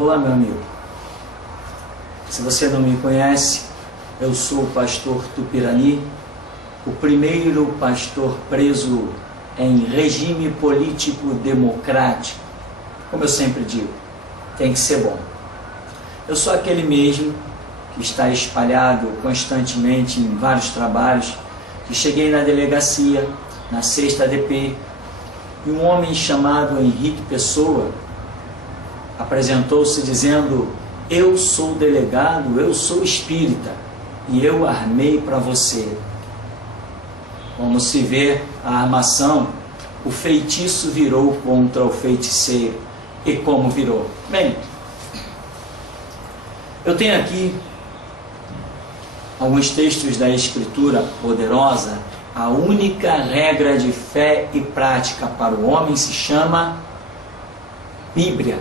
Olá, meu amigo. Se você não me conhece, eu sou o pastor Tupirani, o primeiro pastor preso em regime político democrático. Como eu sempre digo, tem que ser bom. Eu sou aquele mesmo que está espalhado constantemente em vários trabalhos, que cheguei na delegacia, na 6ª ADP, e um homem chamado Henrique Pessoa apresentou-se dizendo: eu sou delegado, eu sou espírita e eu armei para você. Como se vê a armação, o feitiço virou contra o feiticeiro. E como virou? Bem, eu tenho aqui alguns textos da Escritura poderosa. A única regra de fé e prática para o homem se chama Bíblia,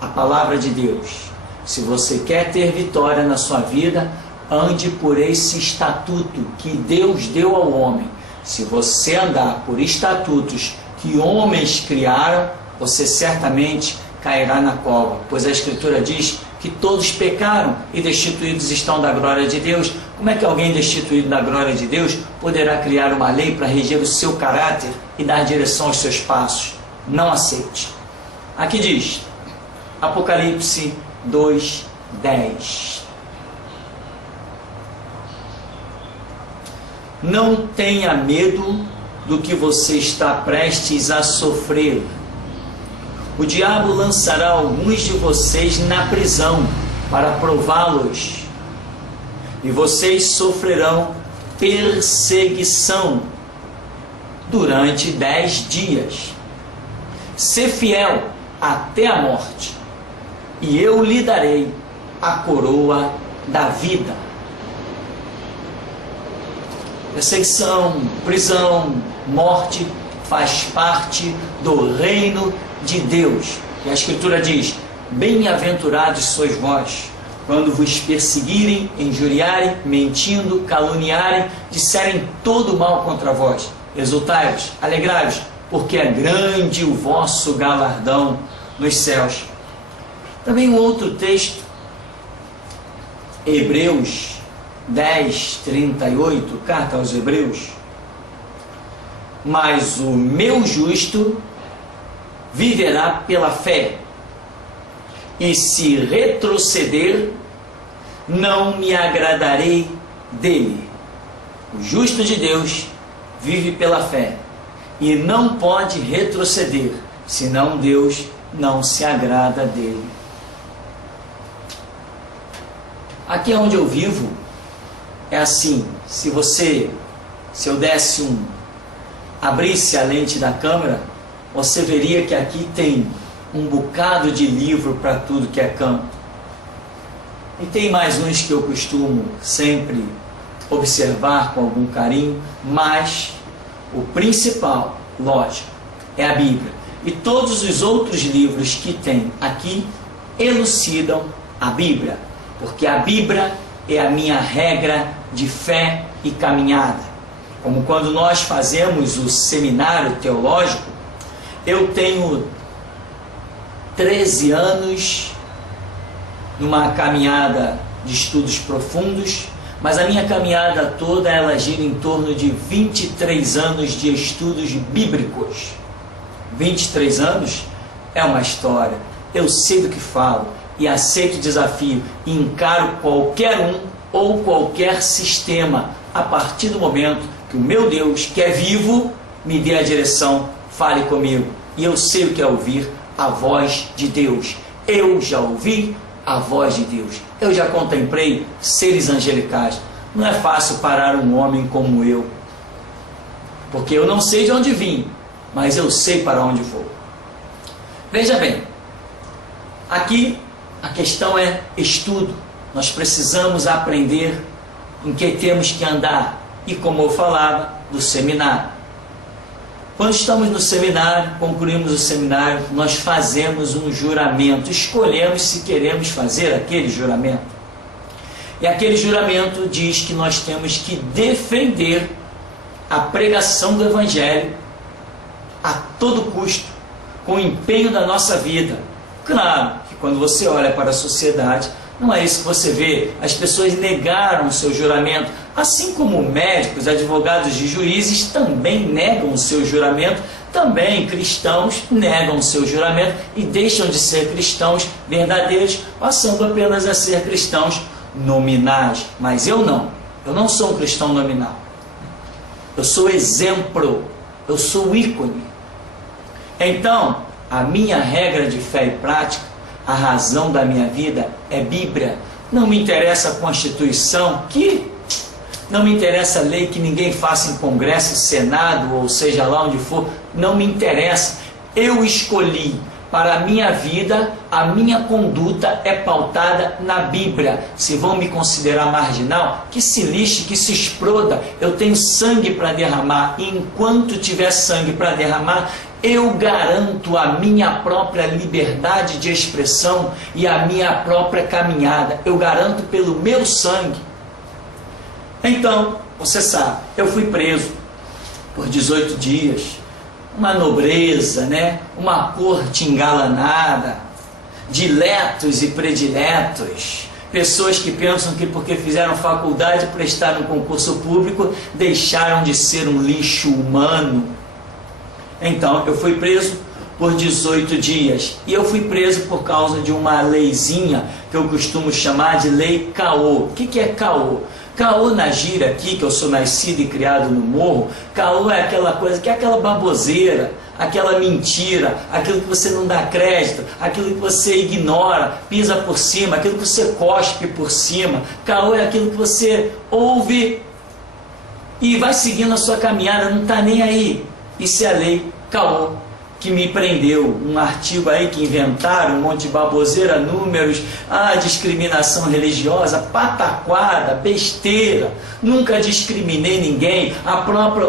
a palavra de Deus. Se você quer ter vitória na sua vida, ande por esse estatuto que Deus deu ao homem. Se você andar por estatutos que homens criaram, você certamente cairá na cova, pois a Escritura diz que todos pecaram e destituídos estão da glória de Deus. Como é que alguém destituído da glória de Deus poderá criar uma lei para reger o seu caráter e dar direção aos seus passos? Não aceite. Aqui diz, Apocalipse 2:10. Não tenha medo do que você está prestes a sofrer. O diabo lançará alguns de vocês na prisão para prová-los, e vocês sofrerão perseguição durante 10 dias. Sê fiel até a morte, e eu lhe darei a coroa da vida. Perseguição, prisão, morte faz parte do reino de Deus. E a Escritura diz: bem-aventurados sois vós, quando vos perseguirem, injuriarem, mentindo, caluniarem, disserem todo mal contra vós. Exultai-vos, alegrai-vos, porque é grande o vosso galardão nos céus. Também um outro texto, Hebreus 10:38, carta aos Hebreus: mas o meu justo viverá pela fé, e se retroceder, não me agradarei dele. O justo de Deus vive pela fé e não pode retroceder, senão Deus não se agrada dele. Aqui onde eu vivo é assim. Se eu desse abrisse a lente da câmera, você veria que aqui tem um bocado de livro para tudo que é canto. E tem mais uns que eu costumo sempre observar com algum carinho, mas o principal, lógico, é a Bíblia. E todos os outros livros que tem aqui elucidam a Bíblia, porque a Bíblia é a minha regra de fé e caminhada. Como quando nós fazemos o seminário teológico, eu tenho 13 anos numa caminhada de estudos profundos, mas a minha caminhada toda ela gira em torno de 23 anos de estudos bíblicos. 23 anos é uma história. Eu sei do que falo e aceito o desafio e encaro qualquer um ou qualquer sistema a partir do momento que o meu Deus, que é vivo, me dê a direção, fale comigo. E eu sei o que é ouvir a voz de Deus. Eu já ouvi a voz de Deus. Eu já contemplei seres angelicais. Não é fácil parar um homem como eu, porque eu não sei de onde vim, mas eu sei para onde vou. Veja bem, aqui a questão é estudo. Nós precisamos aprender em que temos que andar. E como eu falava, do seminário. Quando estamos no seminário, concluímos o seminário, nós fazemos um juramento, escolhemos se queremos fazer aquele juramento. E aquele juramento diz que nós temos que defender a pregação do Evangelho a todo custo, com o empenho da nossa vida. Claro que quando você olha para a sociedade, não é isso que você vê. As pessoas negaram o seu juramento, assim como médicos, advogados e juízes também negam o seu juramento. Também cristãos negam o seu juramento e deixam de ser cristãos verdadeiros, passando apenas a ser cristãos nominais. Mas eu não sou um cristão nominal. Eu sou exemplo, eu sou ícone. Então, a minha regra de fé e prática, a razão da minha vida é Bíblia. Não me interessa a Constituição, não me interessa a lei que ninguém faça em Congresso, Senado, ou seja lá onde for, não me interessa. Eu escolhi para a minha vida, a minha conduta é pautada na Bíblia. Se vão me considerar marginal, que se lixe, que se exploda. Eu tenho sangue para derramar, e enquanto tiver sangue para derramar, eu garanto a minha própria liberdade de expressão e a minha própria caminhada. Eu garanto pelo meu sangue. Então, você sabe, eu fui preso por 18 dias, uma nobreza, né? Uma corte engalanada, diletos e prediletos, pessoas que pensam que porque fizeram faculdade e prestaram concurso público, deixaram de ser um lixo humano. Então, eu fui preso por 18 dias, e eu fui preso por causa de uma leizinha que eu costumo chamar de lei caô. O que é caô? Caô na gíria aqui, que eu sou nascido e criado no morro, caô é aquela coisa, que é aquela baboseira, aquela mentira, aquilo que você não dá crédito, aquilo que você ignora, pisa por cima, aquilo que você cospe por cima. Caô é aquilo que você ouve e vai seguindo a sua caminhada, não está nem aí. Isso é a lei caô que me prendeu. Um artigo aí que inventaram, um monte de baboseira, números, discriminação religiosa, pataquada, besteira. Nunca discriminei ninguém.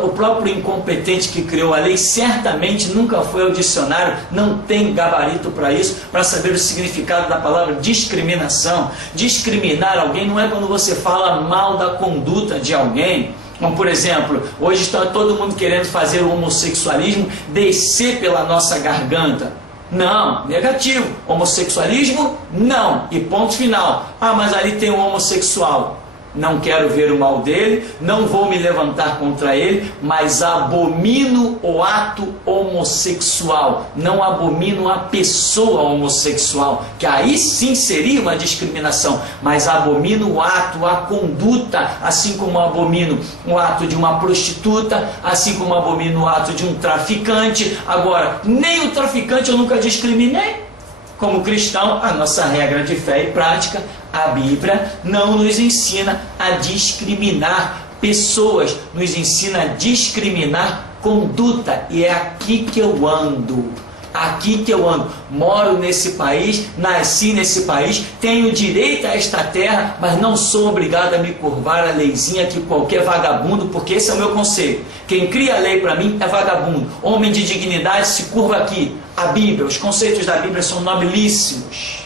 O próprio incompetente que criou a lei certamente nunca foi ao dicionário, não tem gabarito para isso, para saber o significado da palavra discriminação. Discriminar alguém não é quando você fala mal da conduta de alguém. Como, por exemplo, hoje está todo mundo querendo fazer o homossexualismo descer pela nossa garganta. Não, negativo. Homossexualismo, não. E ponto final. Mas ali tem um homossexual. Não quero ver o mal dele, não vou me levantar contra ele, mas abomino o ato homossexual. Não abomino a pessoa homossexual, que aí sim seria uma discriminação, mas abomino o ato, a conduta, assim como abomino o ato de uma prostituta, assim como abomino o ato de um traficante. Agora, nem o traficante eu nunca discriminei. Como cristão, a nossa regra de fé e prática, a Bíblia não nos ensina a discriminar pessoas, nos ensina a discriminar conduta. E é aqui que eu ando. Aqui que eu ando. Moro nesse país, nasci nesse país, tenho direito a esta terra, mas não sou obrigado a me curvar a leizinha que qualquer vagabundo, porque esse é o meu conselho. Quem cria a lei para mim é vagabundo. Homem de dignidade se curva aqui. A Bíblia, os conceitos da Bíblia são nobilíssimos.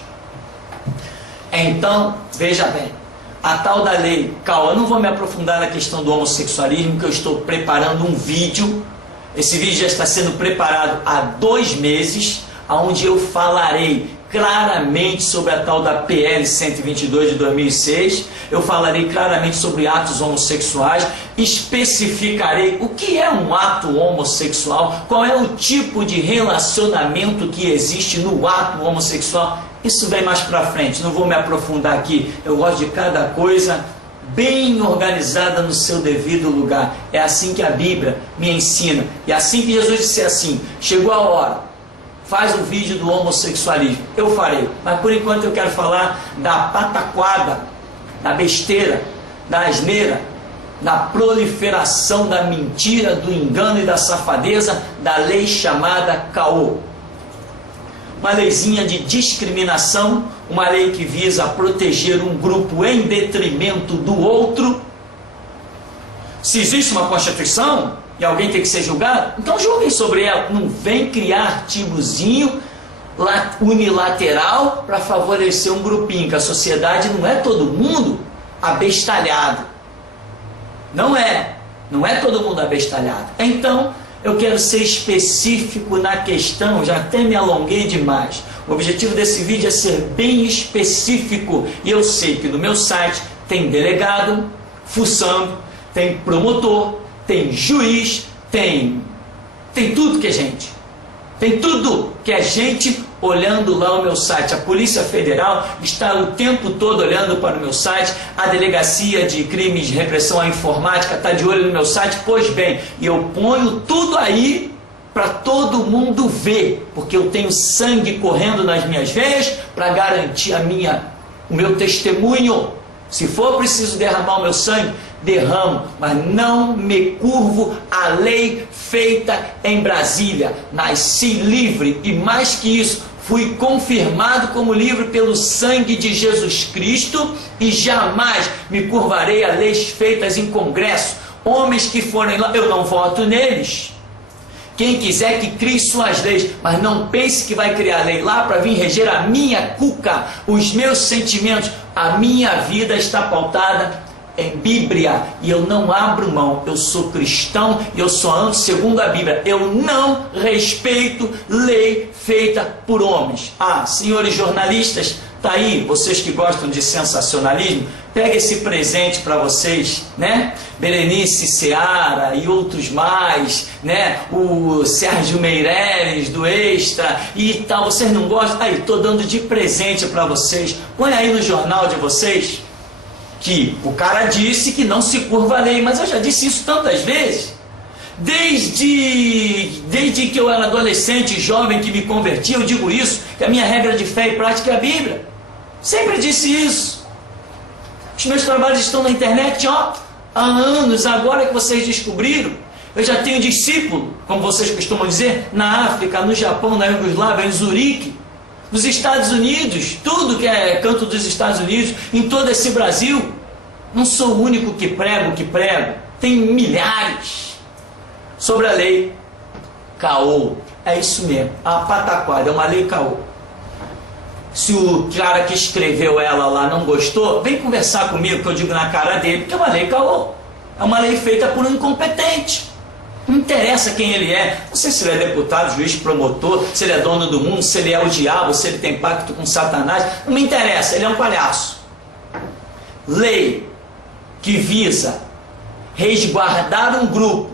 Então, veja bem, a tal da lei, eu não vou me aprofundar na questão do homossexualismo, que eu estou preparando um vídeo. Esse vídeo já está sendo preparado há 2 meses, onde eu falarei claramente sobre a tal da PL 122 de 2006, eu falarei claramente sobre atos homossexuais, especificarei o que é um ato homossexual, qual é o tipo de relacionamento que existe no ato homossexual. Isso vem mais para frente, não vou me aprofundar aqui, eu gosto de cada coisa bem organizada no seu devido lugar. É assim que a Bíblia me ensina, e assim que Jesus disse assim, chegou a hora, faz um vídeo do homossexualismo, eu farei, mas por enquanto eu quero falar da pataquada, da besteira, da asneira, da proliferação da mentira, do engano e da safadeza, da lei chamada caô. Uma leizinha de discriminação, uma lei que visa proteger um grupo em detrimento do outro. Se existe uma Constituição e alguém tem que ser julgado, então julguem sobre ela. Não vem criar artigozinho unilateral para favorecer um grupinho, que a sociedade não é todo mundo abestalhado. Não é todo mundo abestalhado. Então, eu quero ser específico na questão, já até me alonguei demais. O objetivo desse vídeo é ser bem específico, e eu sei que no meu site tem delegado, fuçando, tem promotor, tem juiz, tem tudo que é gente. Tem tudo que é gente olhando lá o meu site. A Polícia Federal está o tempo todo olhando para o meu site. A Delegacia de Crimes de Repressão à Informática está de olho no meu site. Pois bem, e eu ponho tudo aí para todo mundo ver, porque eu tenho sangue correndo nas minhas veias para garantir o meu testemunho. Se for preciso derramar o meu sangue, derramo, mas não me curvo à lei feita em Brasília. Nasci livre e, mais que isso, fui confirmado como livre pelo sangue de Jesus Cristo e jamais me curvarei a leis feitas em Congresso. Homens que forem lá, eu não voto neles. Quem quiser que crie suas leis, mas não pense que vai criar lei lá para vir reger a minha cuca, os meus sentimentos. A minha vida está pautada em Bíblia e eu não abro mão. Eu sou cristão e eu só ando segundo a Bíblia. Eu não respeito lei feita por homens. Ah, senhores jornalistas, tá aí, vocês que gostam de sensacionalismo, pega esse presente para vocês, né? Berenice Seara e outros mais, né? O Sérgio Meireles do Extra e tal. Vocês não gostam? Aí, tô dando de presente para vocês. Põe aí no jornal de vocês que o cara disse que não se curva a lei, mas eu já disse isso tantas vezes. Desde que eu era adolescente, jovem, que me converti, eu digo isso, que a minha regra de fé e prática é a Bíblia. Sempre disse isso. Os meus trabalhos estão na internet, ó, há anos. Agora que vocês descobriram, eu já tenho discípulo, como vocês costumam dizer, na África, no Japão, na Iugoslávia, em Zurique, nos Estados Unidos, tudo que é canto dos Estados Unidos, em todo esse Brasil. Não sou o único que prego, tem milhares. Sobre a lei caô, é isso mesmo, a pataquada, é uma lei caô. Se o cara que escreveu ela lá não gostou, vem conversar comigo, que eu digo na cara dele, porque é uma lei caô. É uma lei feita por um incompetente. Não interessa quem ele é. Não sei se ele é deputado, juiz, promotor, se ele é dono do mundo, se ele é o diabo, se ele tem pacto com Satanás. Não me interessa, ele é um palhaço. Lei que visa resguardar um grupo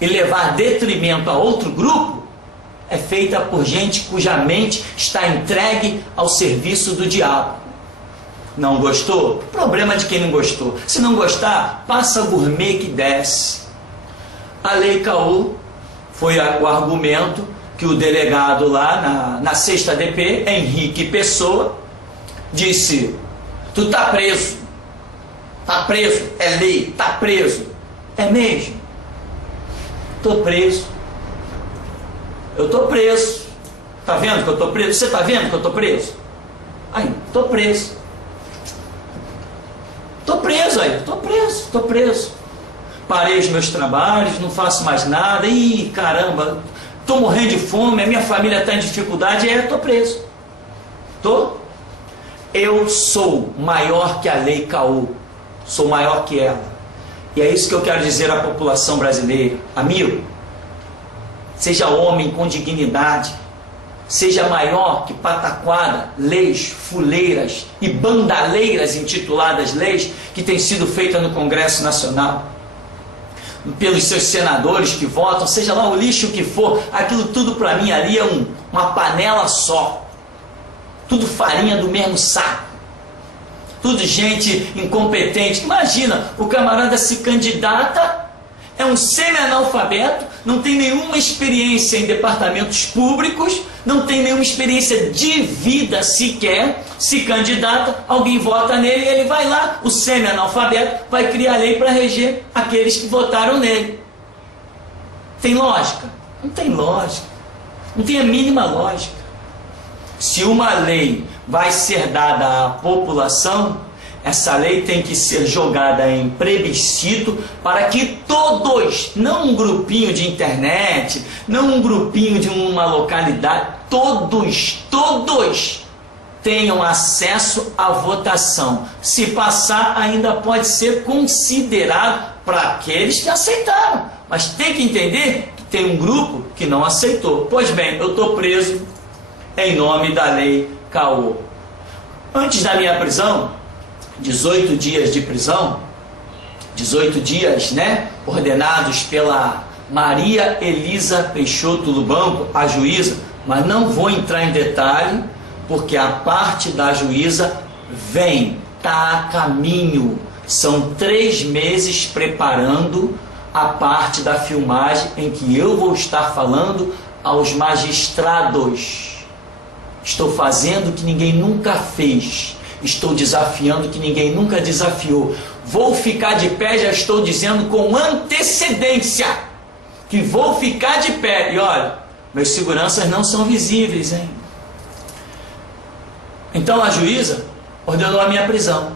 e levar detrimento a outro grupo é feita por gente cuja mente está entregue ao serviço do diabo. Não gostou? Problema de quem não gostou. Se não gostar, passa gourmet que desce. A lei caô foi o argumento que o delegado lá na 6ª DP, Henrique Pessoa, disse: tu tá preso. Tá preso, é lei, tá preso. É mesmo? Tô preso. Eu tô preso. Tá vendo que eu tô preso? Você tá vendo que eu tô preso? Aí, tô preso. Tô preso aí, tô preso. Parei os meus trabalhos, não faço mais nada. Ih, caramba, tô morrendo de fome, a minha família tá em dificuldade. É, tô preso. Tô. Eu sou maior que a lei caô. Sou maior que ela. E é isso que eu quero dizer à população brasileira. Amigo, seja homem com dignidade, seja maior que pataquada, leis fuleiras e bandaleiras intituladas leis que têm sido feitas no Congresso Nacional, pelos seus senadores que votam, seja lá o lixo que for, aquilo tudo para mim ali é uma panela só, tudo farinha do mesmo saco. Tudo gente incompetente. Imagina, o camarada se candidata, é um semi-analfabeto, não tem nenhuma experiência em departamentos públicos, não tem nenhuma experiência de vida sequer, se candidata, alguém vota nele e ele vai lá, o semi-analfabeto, vai criar lei para reger aqueles que votaram nele. Tem lógica? Não tem lógica. Não tem a mínima lógica. Se uma lei vai ser dada à população, essa lei tem que ser jogada em plebiscito para que todos, não um grupinho de internet, não um grupinho de uma localidade, todos tenham acesso à votação. Se passar, ainda pode ser considerado para aqueles que aceitaram. Mas tem que entender que tem um grupo que não aceitou. Pois bem, eu estou preso em nome da lei Caô. Antes da minha prisão, 18 dias de prisão, 18 dias, né, ordenados pela Maria Elisa Peixoto Lubanco, a juíza, mas não vou entrar em detalhe, porque a parte da juíza está a caminho. São 3 meses preparando a parte da filmagem em que eu vou estar falando aos magistrados. Estou fazendo o que ninguém nunca fez. Estou desafiando o que ninguém nunca desafiou. Vou ficar de pé, já estou dizendo com antecedência que vou ficar de pé. E olha, meus seguranças não são visíveis, hein? Então a juíza ordenou a minha prisão,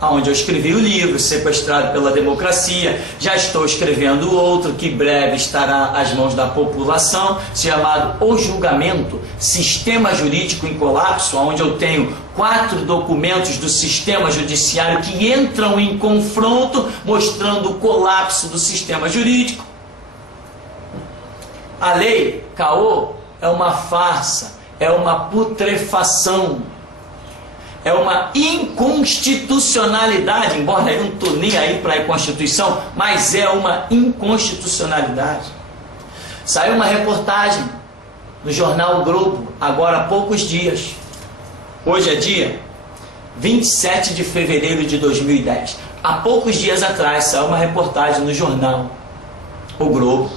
onde eu escrevi o livro Sequestrado pela Democracia. Já estou escrevendo outro que breve estará às mãos da população, chamado O Julgamento, Sistema Jurídico em Colapso, onde eu tenho 4 documentos do sistema judiciário que entram em confronto, mostrando o colapso do sistema jurídico. A lei Caô é uma farsa, é uma putrefação, é uma inconstitucionalidade, embora eu não estou nem aí para a Constituição, mas é uma inconstitucionalidade. Saiu uma reportagem no jornal O Globo, agora há poucos dias. Hoje é dia 27 de fevereiro de 2010. Há poucos dias atrás saiu uma reportagem no jornal O Globo,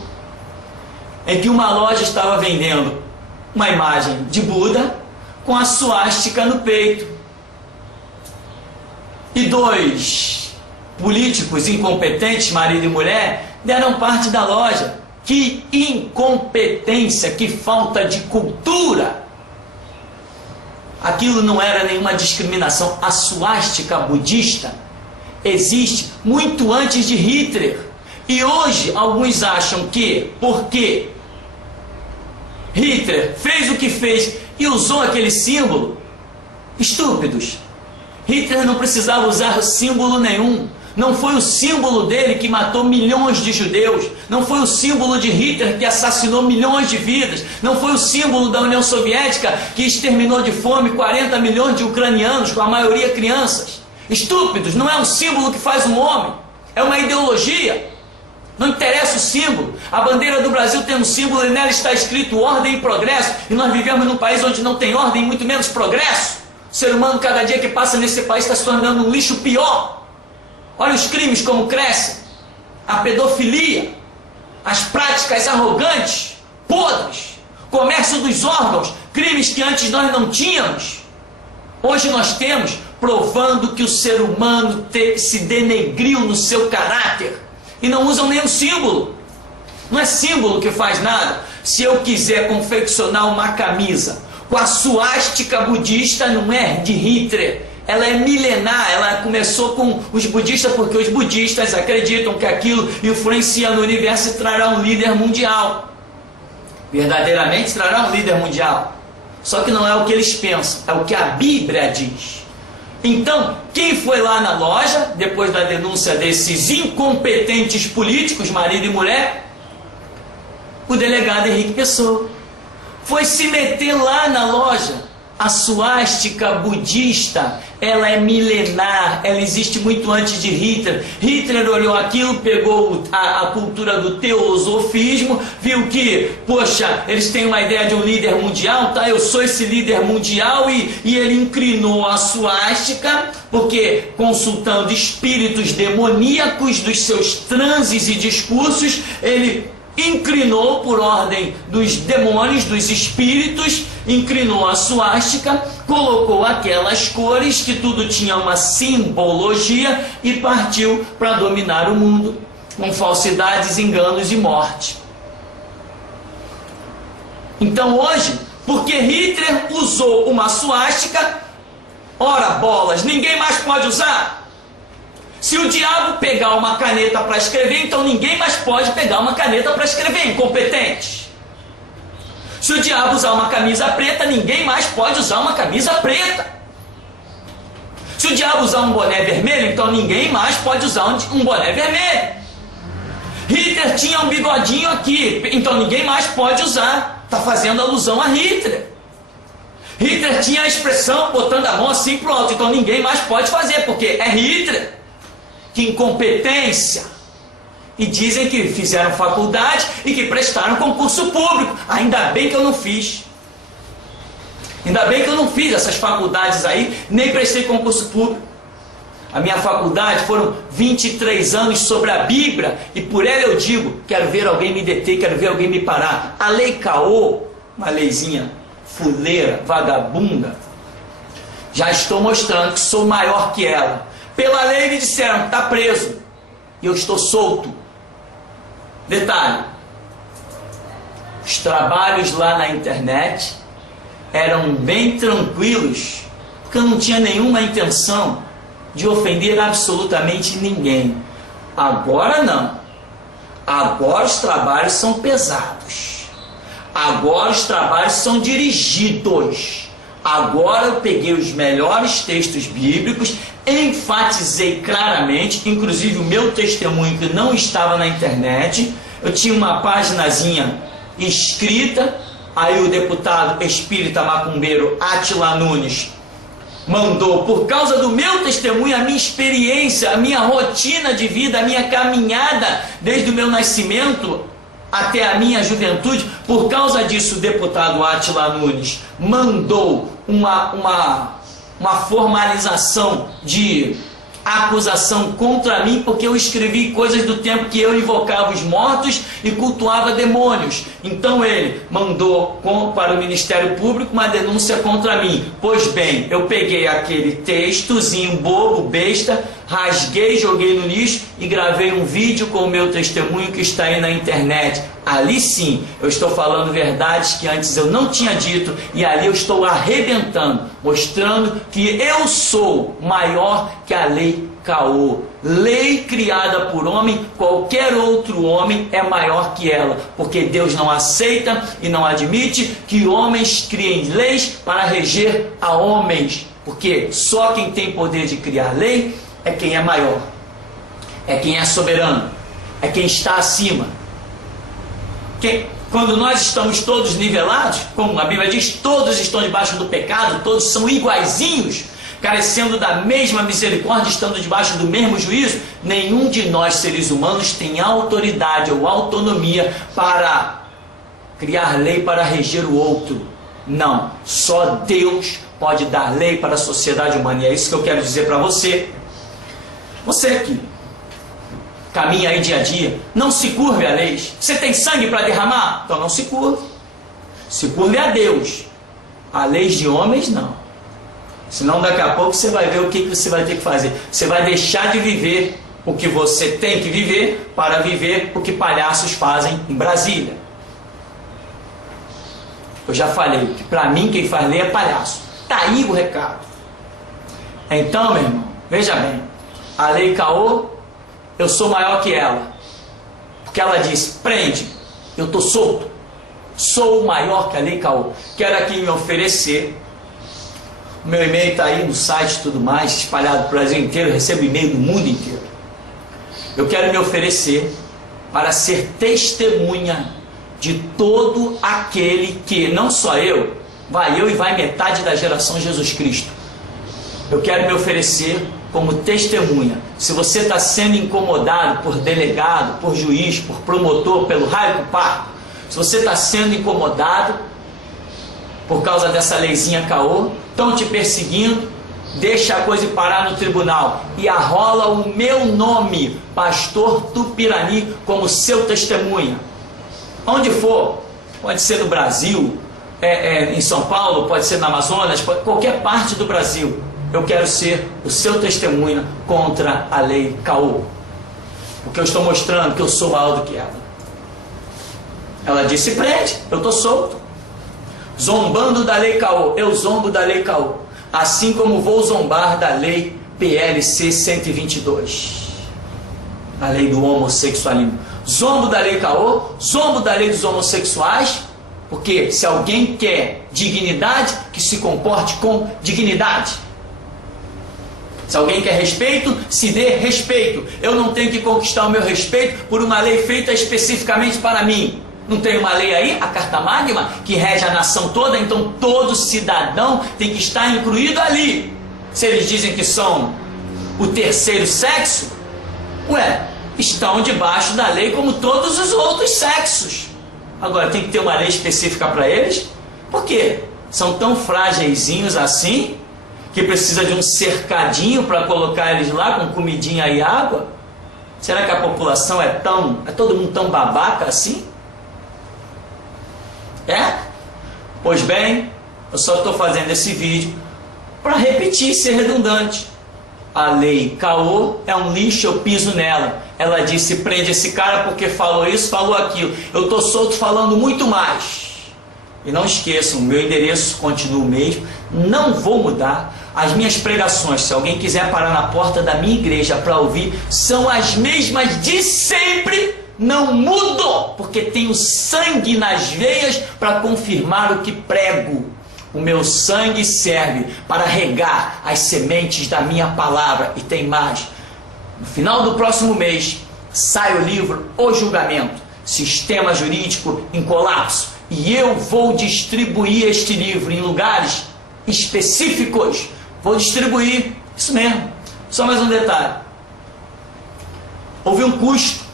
em que uma loja estava vendendo uma imagem de Buda com a suástica no peito. E 2 políticos incompetentes, marido e mulher, deram parte da loja. Que incompetência, que falta de cultura! Aquilo não era nenhuma discriminação. A suástica budista existe muito antes de Hitler. E hoje alguns acham que, porque Hitler fez o que fez e usou aquele símbolo, estúpidos. Hitler não precisava usar símbolo nenhum. Não foi o símbolo dele que matou milhões de judeus. Não foi o símbolo de Hitler que assassinou milhões de vidas. Não foi o símbolo da União Soviética que exterminou de fome 40 milhões de ucranianos, com a maioria crianças. Estúpidos, não é um símbolo que faz um homem. É uma ideologia. Não interessa o símbolo. A bandeira do Brasil tem um símbolo e nela está escrito ordem e progresso. E nós vivemos num país onde não tem ordem e muito menos progresso. O ser humano, cada dia que passa nesse país, está se tornando um lixo pior. Olha os crimes como crescem. A pedofilia, as práticas arrogantes, podres, comércio dos órgãos, crimes que antes nós não tínhamos. Hoje nós temos, provando que o ser humano se denegriu no seu caráter. E não usam nenhum símbolo. Não é símbolo que faz nada. Se eu quiser confeccionar uma camisa com a suástica budista, não é de Hitler, ela é milenar. Ela começou com os budistas, porque os budistas acreditam que aquilo influencia no universo e trará um líder mundial. Verdadeiramente trará um líder mundial. Só que não é o que eles pensam, é o que a Bíblia diz. Então, quem foi lá na loja, depois da denúncia desses incompetentes políticos, marido e mulher? O delegado Henrique Pessoa. Foi se meter lá na loja. A suástica budista, ela é milenar, ela existe muito antes de Hitler. Hitler olhou aquilo, pegou a cultura do teosofismo, viu que, poxa, eles têm uma ideia de um líder mundial, tá? Eu sou esse líder mundial, e ele inclinou a suástica, porque consultando espíritos demoníacos dos seus transes e discursos, ele inclinou por ordem dos demônios, dos espíritos, inclinou a suástica, colocou aquelas cores que tudo tinha uma simbologia e partiu para dominar o mundo com falsidades, enganos e morte. Então hoje, porque Hitler usou uma suástica, ora bolas, ninguém mais pode usar. Se o diabo pegar uma caneta para escrever, então ninguém mais pode pegar uma caneta para escrever, incompetente. Se o diabo usar uma camisa preta, ninguém mais pode usar uma camisa preta. Se o diabo usar um boné vermelho, então ninguém mais pode usar um boné vermelho. Hitler tinha um bigodinho aqui, então ninguém mais pode usar. Está fazendo alusão a Hitler. Hitler tinha a expressão botando a mão assim pro alto, então ninguém mais pode fazer, porque é Hitler. Que incompetência. E dizem que fizeram faculdade e que prestaram concurso público. Ainda bem que eu não fiz. Ainda bem que eu não fiz essas faculdades aí, nem prestei concurso público. A minha faculdade foram 23 anos sobre a Bíblia, e por ela eu digo, quero ver alguém me deter, quero ver alguém me parar. A lei Caô, uma leizinha fuleira, vagabunda, já estou mostrando que sou maior que ela. Pela lei me disseram, está preso, e eu estou solto. Detalhe, os trabalhos lá na internet eram bem tranquilos, porque eu não tinha nenhuma intenção de ofender absolutamente ninguém. Agora não. Agora os trabalhos são pesados. Agora os trabalhos são dirigidos. Agora eu peguei os melhores textos bíblicos, enfatizei claramente, inclusive o meu testemunho que não estava na internet. Eu tinha uma paginazinha escrita, aí o deputado espírita macumbeiro Átila Nunes mandou, por causa do meu testemunho, a minha experiência, a minha rotina de vida, a minha caminhada desde o meu nascimento até a minha juventude. Por causa disso, o deputado Átila Nunes mandou uma formalização de acusação contra mim, porque eu escrevi coisas do tempo que eu invocava os mortos e cultuava demônios. Então ele mandou para o Ministério Público uma denúncia contra mim. Pois bem, eu peguei aquele textozinho bobo, besta, rasguei, joguei no lixo e gravei um vídeo com o meu testemunho que está aí na internet. Ali sim, eu estou falando verdades que antes eu não tinha dito, e ali eu estou arrebentando, mostrando que eu sou maior que a lei Caô. Lei criada por homem, qualquer outro homem é maior que ela, porque Deus não aceita e não admite que homens criem leis para reger a homens, porque só quem tem poder de criar lei é quem é maior, é quem é soberano, é quem está acima. Quando nós estamos todos nivelados, como a Bíblia diz, todos estão debaixo do pecado, todos são iguaizinhos, carecendo da mesma misericórdia, estando debaixo do mesmo juízo, nenhum de nós seres humanos tem autoridade ou autonomia para criar lei para reger o outro. Não, só Deus pode dar lei para a sociedade humana, e é isso que eu quero dizer para você. Você que caminha aí dia a dia, não se curve a leis. Você tem sangue para derramar? Então não se curve. Se curve a Deus. A leis de homens, não. Senão daqui a pouco você vai ver o que você vai ter que fazer. Você vai deixar de viver o que você tem que viver para viver o que palhaços fazem em Brasília. Eu já falei que para mim quem faz lei é palhaço. Tá aí o recado. Então, meu irmão, veja bem. A lei Caô, eu sou maior que ela. Porque ela disse, prende, eu estou solto. Sou maior que a lei Caô. Quero aqui me oferecer. O meu e-mail está aí no site e tudo mais, espalhado para o Brasil inteiro, eu recebo e-mail do mundo inteiro. Eu quero me oferecer para ser testemunha de todo aquele que, não só eu e vai metade da geração Jesus Cristo. Eu quero me oferecer como testemunha. Se você está sendo incomodado por delegado, por juiz, por promotor, pelo raio do parto, se você está sendo incomodado por causa dessa leizinha Caô, estão te perseguindo, deixa a coisa parar no tribunal e arrola o meu nome, Pastor Tupirani, como seu testemunha. Onde for, pode ser no Brasil, em São Paulo, pode ser no Amazonas, qualquer parte do Brasil. Eu quero ser o seu testemunha contra a lei Caô, porque eu estou mostrando que eu sou maior do que ela. Ela disse, prende, eu estou solto. Zombando da lei Caô, eu zombo da lei Caô, assim como vou zombar da lei PLC 122, a lei do homossexualismo. Zombo da lei Caô, zombo da lei dos homossexuais, porque se alguém quer dignidade, que se comporte com dignidade. Se alguém quer respeito, se dê respeito. Eu não tenho que conquistar o meu respeito por uma lei feita especificamente para mim. Não tem uma lei aí, a Carta Magna, que rege a nação toda, então todo cidadão tem que estar incluído ali. Se eles dizem que são o terceiro sexo, estão debaixo da lei como todos os outros sexos. Agora, tem que ter uma lei específica para eles? Por quê? São tão frágeizinhos assim, que precisa de um cercadinho para colocar eles lá com comidinha e água? Será que a população é todo mundo tão babaca assim? Pois bem, eu só estou fazendo esse vídeo para repetir e ser redundante. A lei caô é um lixo, eu piso nela. Ela disse, prende esse cara porque falou isso, falou aquilo. Eu estou solto falando muito mais. E não esqueçam, meu endereço continua o mesmo, não vou mudar. As minhas pregações, se alguém quiser parar na porta da minha igreja para ouvir, são as mesmas de sempre, não mudo, porque tenho sangue nas veias para confirmar o que prego. O meu sangue serve para regar as sementes da minha palavra. E tem mais, no final do próximo mês, sai o livro O Julgamento, Sistema Jurídico em Colapso. E eu vou distribuir este livro em lugares específicos. Vou distribuir, isso mesmo. Só mais um detalhe. Houve um custo.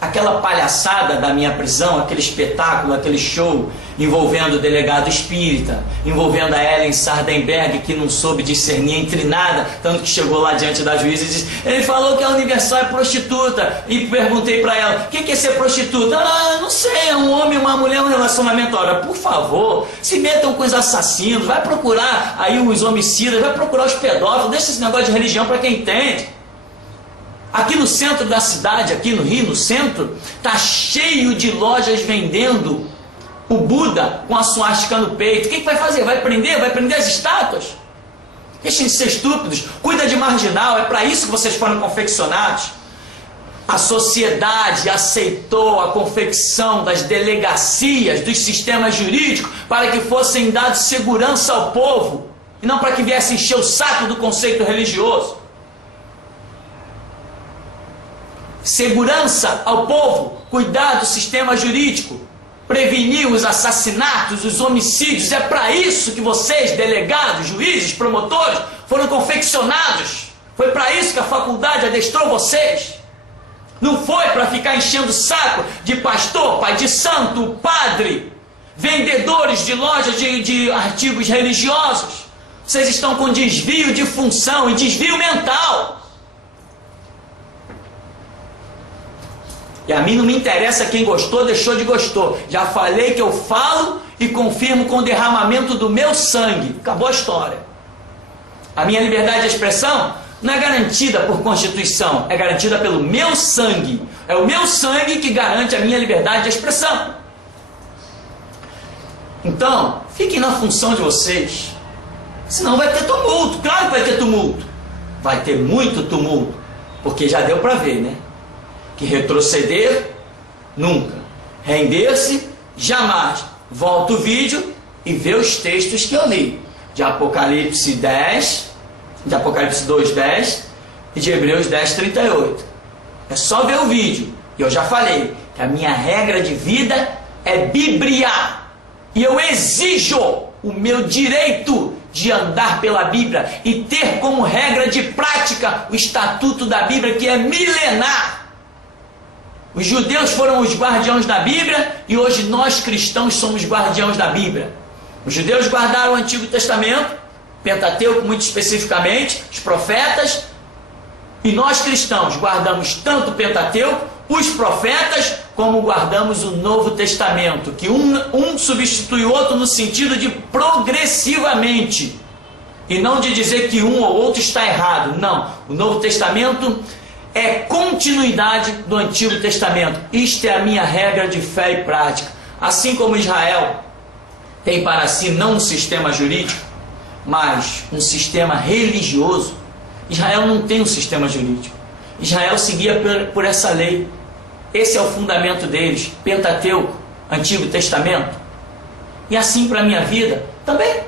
Aquela palhaçada da minha prisão, aquele espetáculo, aquele show envolvendo o delegado espírita, envolvendo a Ellen Sardenberg, que não soube discernir entre nada, tanto que chegou lá diante da juíza e disse, ele falou que a Universal é prostituta, e perguntei para ela, o que é ser prostituta? Não sei, é um homem, uma mulher, um relacionamento. Ora, por favor, se metam com os assassinos, vai procurar aí os homicidas, vai procurar os pedófilos, deixa esse negócio de religião para quem entende. Aqui no centro da cidade, aqui no Rio, no centro, está cheio de lojas vendendo o Buda com a suástica no peito. O que vai fazer? Vai prender? Vai prender as estátuas? Deixem de ser estúpidos. Cuida de marginal, é para isso que vocês foram confeccionados. A sociedade aceitou a confecção das delegacias, dos sistemas jurídicos, para que fossem dados segurança ao povo, e não para que viesse encher o saco do conceito religioso. Segurança ao povo, cuidar do sistema jurídico, prevenir os assassinatos, os homicídios. É para isso que vocês, delegados, juízes, promotores, foram confeccionados. Foi para isso que a faculdade adestrou vocês. Não foi para ficar enchendo o saco de pastor, pai de santo, padre, vendedores de lojas de artigos religiosos. Vocês estão com desvio de função e desvio mental. E a mim não me interessa quem gostou, deixou de gostar. Já falei que eu falo e confirmo com o derramamento do meu sangue. Acabou a história. A minha liberdade de expressão não é garantida por Constituição, é garantida pelo meu sangue. É o meu sangue que garante a minha liberdade de expressão. Então, fiquem na função de vocês. Senão vai ter tumulto. Claro que vai ter tumulto. Vai ter muito tumulto. Porque já deu para ver, né? Que retroceder, nunca. Render-se, jamais. Volta o vídeo e vê os textos que eu li. De Apocalipse 10, de Apocalipse 2:10 e de Hebreus 10:38. É só ver o vídeo. E eu já falei que a minha regra de vida é Bíblia. E eu exijo o meu direito de andar pela Bíblia e ter como regra de prática o estatuto da Bíblia, que é milenar. Os judeus foram os guardiões da Bíblia e hoje nós cristãos somos guardiões da Bíblia. Os judeus guardaram o Antigo Testamento, Pentateuco muito especificamente, os profetas, e nós cristãos guardamos tanto o Pentateuco, os profetas, como guardamos o Novo Testamento, que um substitui o outro no sentido de progressivamente, e não de dizer que um ou outro está errado. Não, o Novo Testamento é continuidade do Antigo Testamento. Isto é a minha regra de fé e prática. Assim como Israel tem para si não um sistema jurídico, mas um sistema religioso, Israel não tem um sistema jurídico. Israel seguia por essa lei. Esse é o fundamento deles, Pentateuco, Antigo Testamento. E assim para a minha vida também.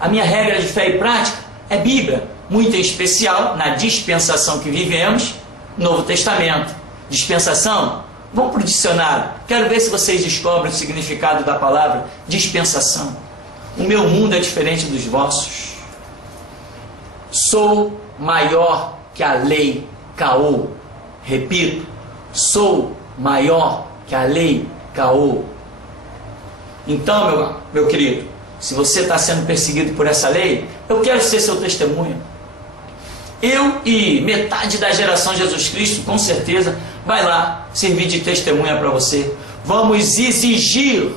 A minha regra de fé e prática é Bíblia. muito em especial na dispensação que vivemos, Novo Testamento. Dispensação? Vão para o dicionário. Quero ver se vocês descobrem o significado da palavra dispensação. O meu mundo é diferente dos vossos. Sou maior que a lei Caô. Repito, sou maior que a lei Caô. Então, meu querido, se você está sendo perseguido por essa lei, eu quero ser seu testemunha. Eu e metade da geração Jesus Cristo, com certeza, vai lá servir de testemunha para você. Vamos exigir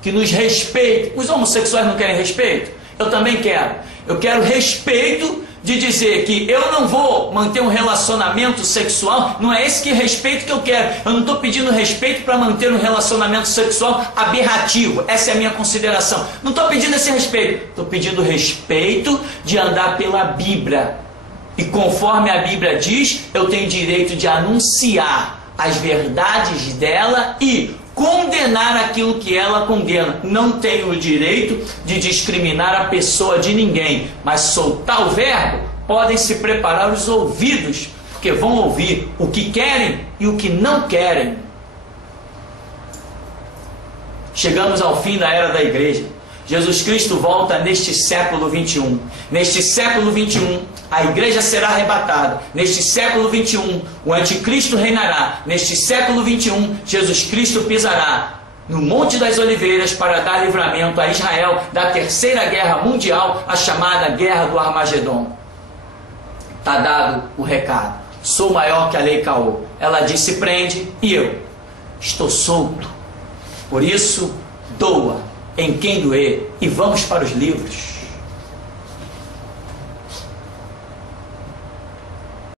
que nos respeite. Os homossexuais não querem respeito? Eu também quero. Eu quero respeito de dizer que eu não vou manter um relacionamento sexual. Não é esse respeito que eu quero. Eu não estou pedindo respeito para manter um relacionamento sexual aberrativo. Essa é a minha consideração. Não estou pedindo esse respeito. Estou pedindo respeito de andar pela Bíblia. E conforme a Bíblia diz, eu tenho direito de anunciar as verdades dela e condenar aquilo que ela condena. Não tenho o direito de discriminar a pessoa de ninguém, mas soltar o verbo, podem se preparar os ouvidos, porque vão ouvir o que querem e o que não querem. Chegamos ao fim da era da igreja. Jesus Cristo volta neste século 21. Neste século 21, a igreja será arrebatada. Neste século 21, o anticristo reinará. Neste século 21, Jesus Cristo pisará no Monte das Oliveiras para dar livramento a Israel da terceira guerra mundial, a chamada Guerra do Armagedon. Está dado o recado. Sou maior que a lei Caô. Ela disse prende e eu estou solto. Por isso, doa em quem doer, e vamos para os livros.